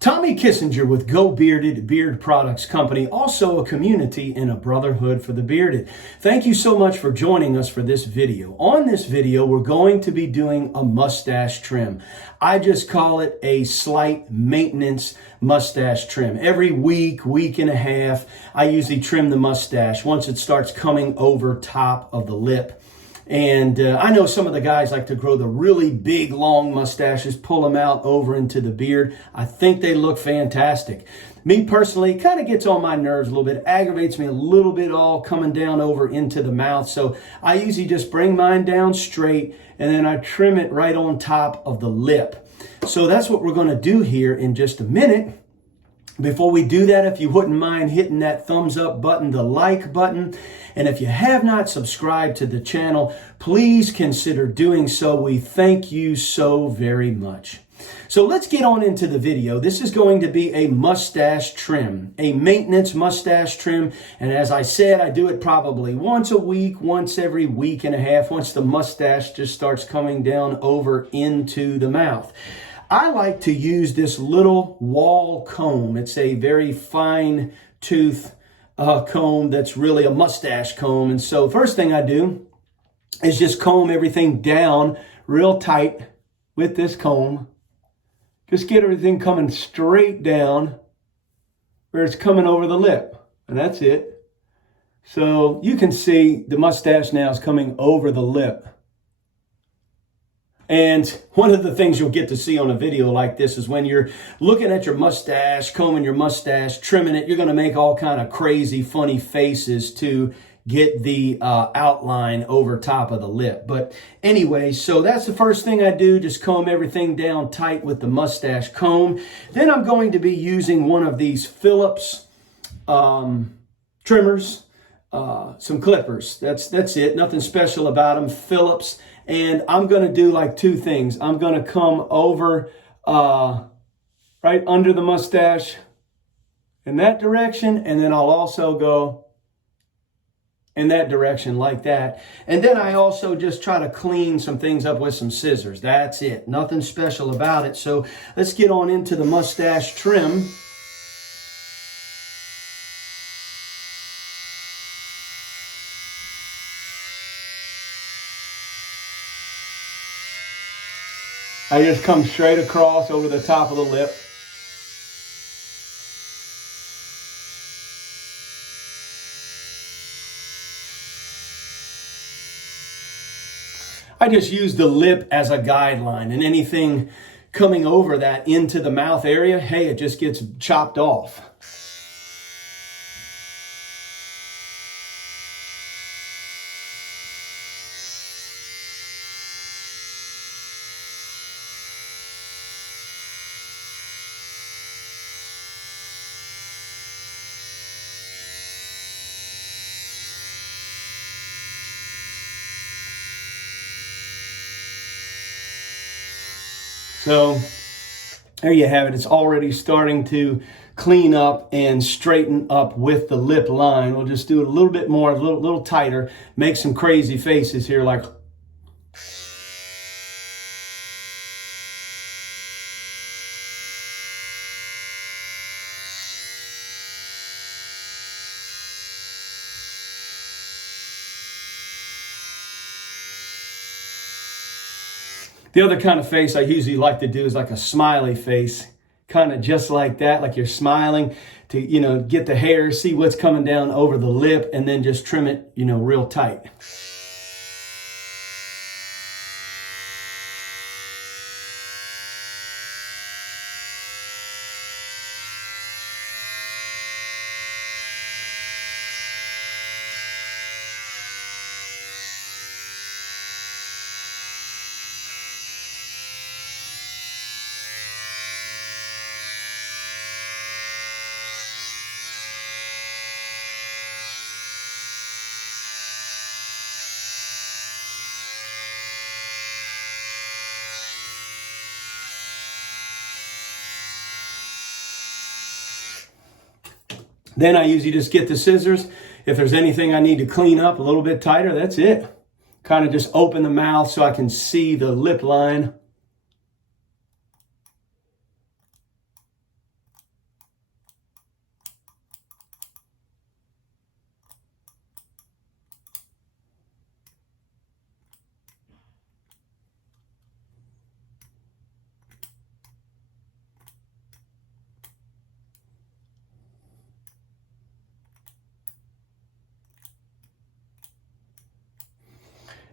Tommy Kissinger with Go Bearded Beard Products Company, also a community and a brotherhood for the bearded. Thank you so much for joining us for this video. On this video, we're going to be doing a mustache trim. I just call it a slight maintenance mustache trim. Every week, week and a half, I usually trim the mustache once it starts coming over top of the lip. And I know some of the guys like to grow the really big, long mustaches, pull them out over into the beard. I think they look fantastic. Me personally, it kind of gets on my nerves a little bit, aggravates me a little bit all coming down over into the mouth. So I usually just bring mine down straight and then I trim it right on top of the lip. So that's what we're going to do here in just a minute. Before we do that, if you wouldn't mind hitting that thumbs up button, the like button, and if you have not subscribed to the channel, please consider doing so. We thank you so very much. So let's get on into the video. This is going to be a mustache trim, a maintenance mustache trim. And as I said, I do it probably once a week, once every week and a half, once the mustache just starts coming down over into the mouth. I like to use this little wall comb. It's a very fine tooth comb that's really a mustache comb. And so first thing I do is just comb everything down real tight with this comb. Just get everything coming straight down where it's coming over the lip. And that's it. So you can see the mustache now is coming over the lip. And one of the things you'll get to see on a video like this is when you're looking at your mustache, combing your mustache, trimming it, you're going to make all kind of crazy, funny faces to get the outline over top of the lip. But anyway, so that's the first thing I do, just comb everything down tight with the mustache comb. Then I'm going to be using one of these Phillips trimmers, some clippers. That's it, nothing special about them, Phillips. And I'm going to do like two things. I'm going to come over right under the mustache in that direction. And then I'll also go in that direction like that. And then I also just try to clean some things up with some scissors. That's it. Nothing special about it. So let's get on into the mustache trim. I just come straight across over the top of the lip. I just use the lip as a guideline, and anything coming over that into the mouth area, hey, it just gets chopped off. So there you have it. It's already starting to clean up and straighten up with the lip line. We'll just do it a little bit more, a little tighter, make some crazy faces here like... The other kind of face I usually like to do is like a smiley face, kind of just like that, like you're smiling to, get the hair, see what's coming down over the lip, and then just trim it, real tight. Then I usually just get the scissors. If there's anything I need to clean up a little bit tighter, that's it. Kind of just open the mouth so I can see the lip line.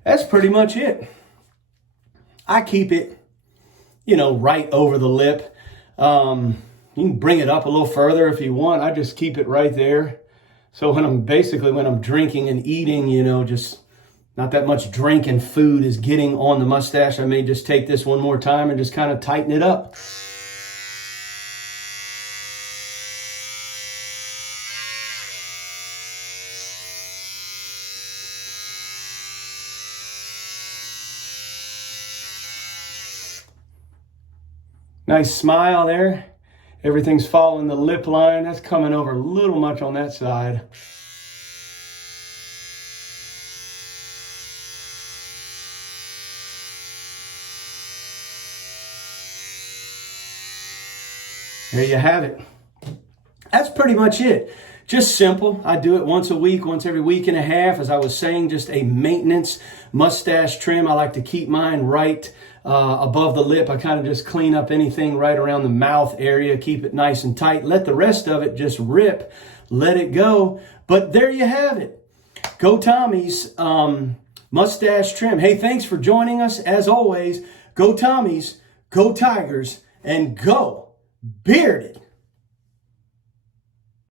that's pretty much it. I keep it, right over the lip. You can bring it up a little further if you want. I just keep it right there. So when I'm drinking and eating, just not that much drink and food is getting on the mustache, I may just take this one more time and just kind of tighten it up. Nice smile there. Everything's following the lip line. That's coming over a little much on that side. There you have it. That's pretty much it. Just simple. I do it once a week, once every week and a half. As I was saying, just a maintenance mustache trim. I like to keep mine right above the lip. I kind of just clean up anything right around the mouth area, keep it nice and tight. Let the rest of it just rip. Let it go. But there you have it. Go Tommy's mustache trim. Hey, thanks for joining us. As always, go Tommy's, go Tigers, and go Bearded.